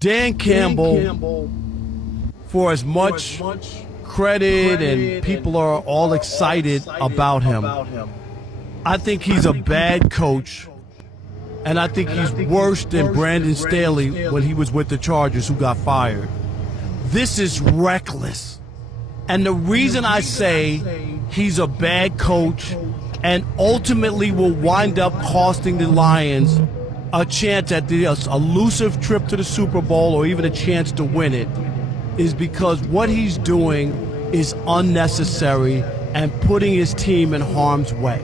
Dan Campbell, for as much credit and people are all excited about him, I think he's a bad coach, and I think he's worse than Brandon Staley when he was with the Chargers, who got fired. This is reckless. And the reason I say he's a bad coach and ultimately will wind up costing the Lions a chance at the elusive trip to the Super Bowl or even a chance to win it is because what he's doing is unnecessary and putting his team in harm's way.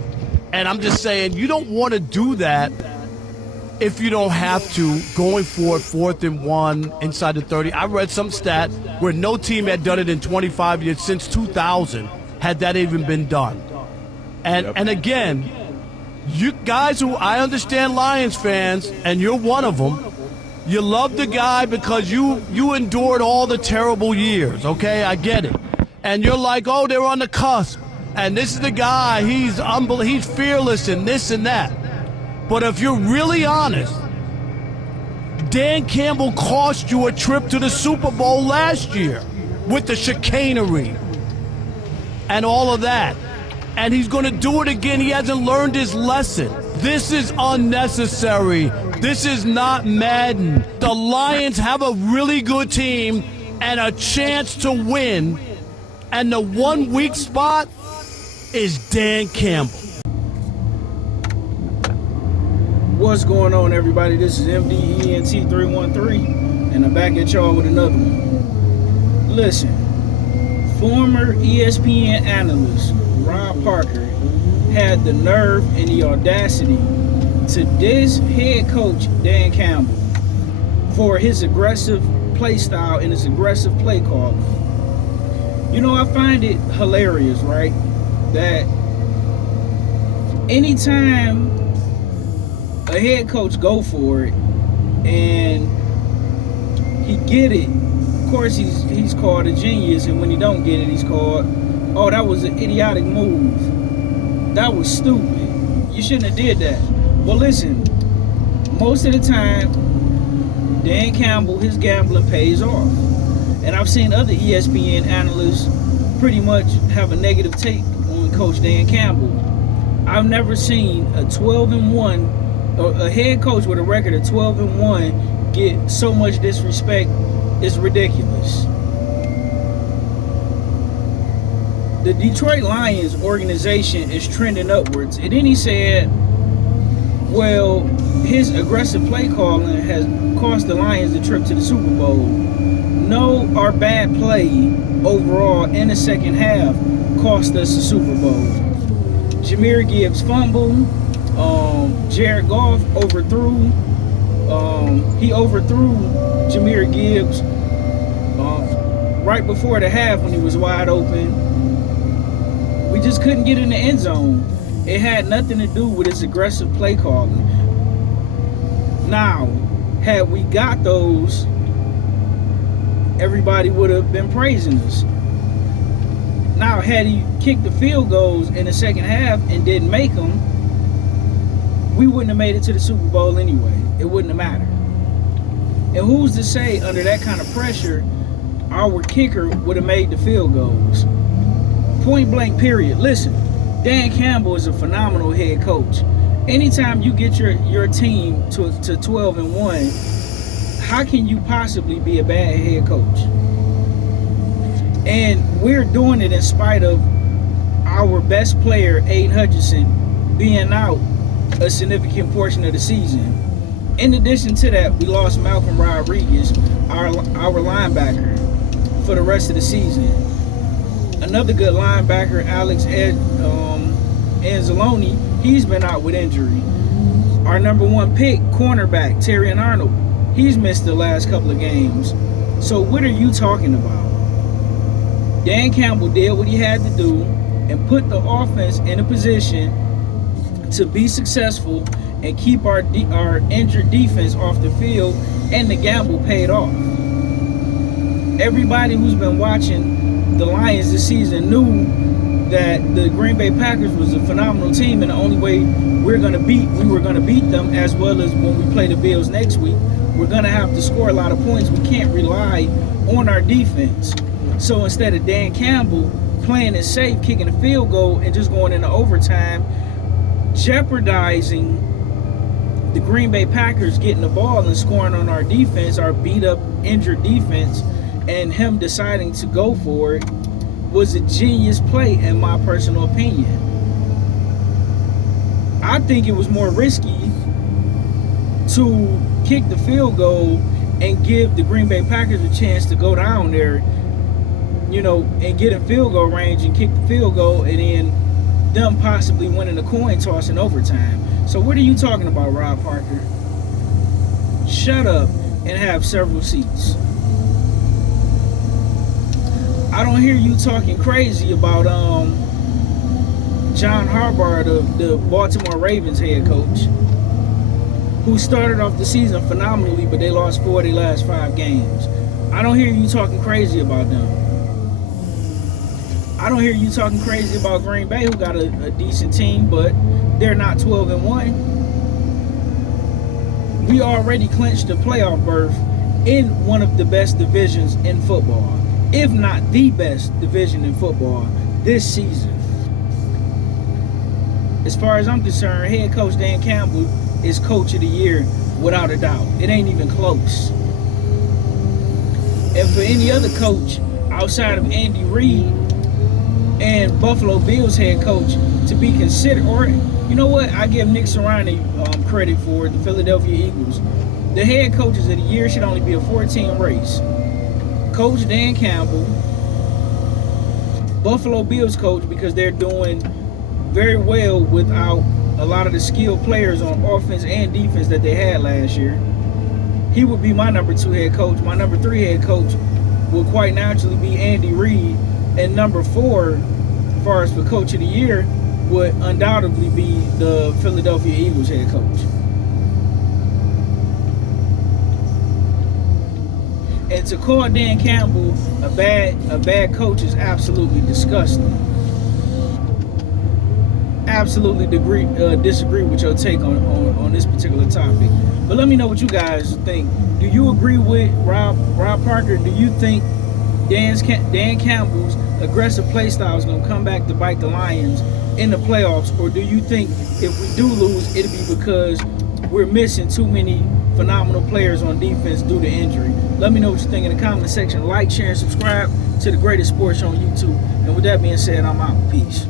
And I'm just saying, you don't want to do that if you don't have to, going for it 4th and 1 inside the 30. I read some stat where no team had done it in 25 years since 2000 had that even been done. And again, you guys who, I understand Lions fans, and you're one of them, you love the guy because you endured all the terrible years, okay? I get it. And you're like, oh, they're on the cusp. And this is the guy, he's fearless and this and that. But if you're really honest, Dan Campbell cost you a trip to the Super Bowl last year with the chicanery and all of that. And he's going to do it again. He hasn't learned his lesson. This is unnecessary. This is not Madden. The Lions have a really good team and a chance to win. And the 1 weak spot is Dan Campbell. What's going on, everybody? This is MDENT313, and I'm back at y'all with another one. Listen, former ESPN analyst Rob Parker had the nerve and the audacity to diss head coach Dan Campbell for his aggressive play style and his aggressive play calling. You know, I find it hilarious, right? That anytime a head coach go for it and he get it, of course he's called a genius, and when he don't get it, he's called, oh, that was an idiotic move. That was stupid. You shouldn't have did that. Well, listen, most of the time, Dan Campbell, his gambling pays off. And I've seen other ESPN analysts pretty much have a negative take on Coach Dan Campbell. I've never seen a 12-1, or a head coach with a record of 12-1 get so much disrespect. It's ridiculous. The Detroit Lions organization is trending upwards. And then he said, well, his aggressive play calling has cost the Lions the trip to the Super Bowl. No, our bad play overall in the second half cost us the Super Bowl. Jahmyr Gibbs fumbled. Jared Goff overthrew. He overthrew Jahmyr Gibbs right before the half when he was wide open. We just couldn't get in the end zone. It had nothing to do with his aggressive play calling. Now, had we got those, everybody would have been praising us. Now, had he kicked the field goals in the second half and didn't make them, we wouldn't have made it to the Super Bowl anyway. It wouldn't have mattered. And who's to say under that kind of pressure, our kicker would have made the field goals? Point blank, period. Listen, Dan Campbell is a phenomenal head coach. Anytime you get your team to 12-1, how can you possibly be a bad head coach? And we're doing it in spite of our best player, Aiden Hutchinson, being out a significant portion of the season. In addition to that, we lost Malcolm Rodriguez, our linebacker, for the rest of the season. Another good linebacker, Alex Anzalone, he's been out with injury. Our number 1 pick, cornerback, Terrion Arnold, he's missed the last couple of games. So what are you talking about? Dan Campbell did what he had to do and put the offense in a position to be successful and keep our injured defense off the field, and the gamble paid off. Everybody who's been watching the Lions this season knew that the Green Bay Packers was a phenomenal team, and the only way we were gonna beat them, as well as when we play the Bills next week, we're gonna have to score a lot of points. We can't rely on our defense. So instead of Dan Campbell playing it safe, kicking a field goal, and just going into overtime, jeopardizing the Green Bay Packers getting the ball and scoring on our defense, our beat up, injured defense, and him deciding to go for it was a genius play, in my personal opinion. I think it was more risky to kick the field goal and give the Green Bay Packers a chance to go down there, you know, and get in field goal range and kick the field goal, and then them possibly winning the coin toss in overtime. So what are you talking about, Rob Parker? Shut up and have several seats. I don't hear you talking crazy about John Harbaugh, the Baltimore Ravens head coach, who started off the season phenomenally, but they lost 4 of their last 5 games. I don't hear you talking crazy about them. I don't hear you talking crazy about Green Bay, who got a decent team, but they're not 12-1. We already clinched a playoff berth in one of the best divisions in football, if not the best division in football this season. As far as I'm concerned, head coach Dan Campbell is coach of the year without a doubt. It ain't even close. And for any other coach outside of Andy Reid and Buffalo Bills head coach to be considered, or you know what, I give Nick Sirianni credit for the Philadelphia Eagles. The head coaches of the year should only be a 4-team race. Coach Dan Campbell, Buffalo Bills coach, because they're doing very well without a lot of the skilled players on offense and defense that they had last year. He would be my number 2 head coach. My number 3 head coach will quite naturally be Andy Reid. And number 4, as far as for coach of the year, would undoubtedly be the Philadelphia Eagles head coach. And to call Dan Campbell a bad coach is absolutely disgusting. Absolutely disagree with your take on this particular topic. But let me know what you guys think. Do you agree with Rob Parker? Do you think Dan Campbell's aggressive play style is going to come back to bite the Lions in the playoffs? Or do you think if we do lose, it'll be because we're missing too many phenomenal players on defense due to injury? Let me know what you think in the comment section. Like, share, and subscribe to the greatest sports show on YouTube. And with that being said, I'm out. Peace.